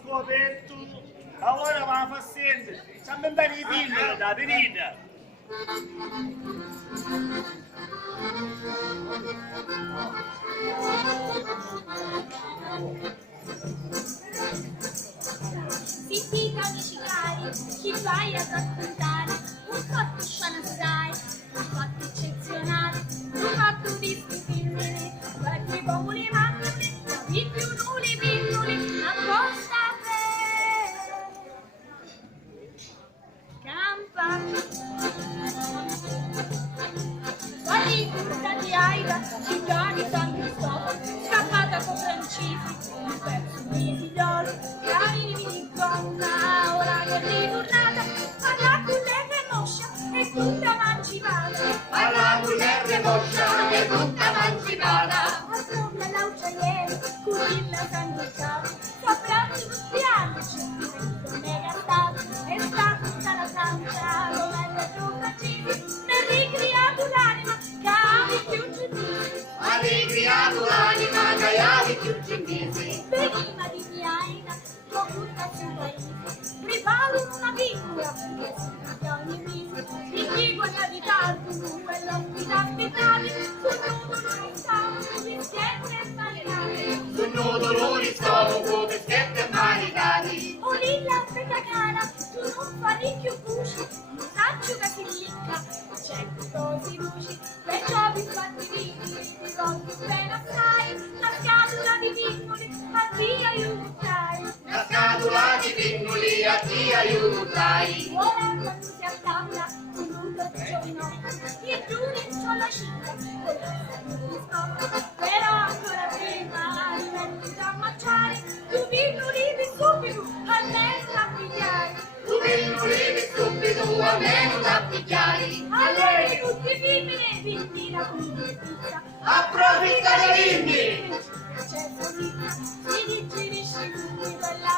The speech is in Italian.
scoperto, ora va a far sempre, ci hanno bene i pillole da venire. Zittite amici cari, chi vai a raccontare un fatto scena assai, un fatto eccezionale, un fatto di stupidine, qualche pomoli mandorli, i più nulli piccoli, apposta per campare. Quali curta di Aida, città di San Cristoforo, scappata con Francisi, un pezzo di figliolo, cammini di gonna, ora che è ritornata, alla cullerre moscia e tutta mancipata. Alla cullerre moscia e tutta mancipata. A fronte l'aucciaiere, cucina sanguicciata, sopravvivo tutti anni, non è gastato, è stata tutta la Francia, come il retro Francisi, ne ricriato l'anima, cavi più gentili. Ha ricreato l'anima caiavi più cindisi. Prima di Diana, tua brutta sul paese, prevalano una piccola perché si cambia ogni mese. Il figlia di Tartulu, quell'ospite aspettati, sul nudo non stavo, pischette e marinate. Sul nudo lui stomaco, pischette e maritati. Olilla aspetta cara, tu non fai più busci, non saccio che si licca, c'è così luci, perciò vi fatti vini, ti voglio bene assai, la scatola di piccoli, a ti aiutai. La scatola di pinnoli a ti aiutai. Ora quando si attacca, un lungo giovinotto, il giudice alla città, con la di scoppa, però ancora prima, rimetti già a mangiare, tu piccoli di subito, almeno da pigliare. Tu pinnoli subito almeno da picchiari. Allora tutti i femmine, la competizione. Approfitta dei bimbi. C'è così, si digerisce subito e la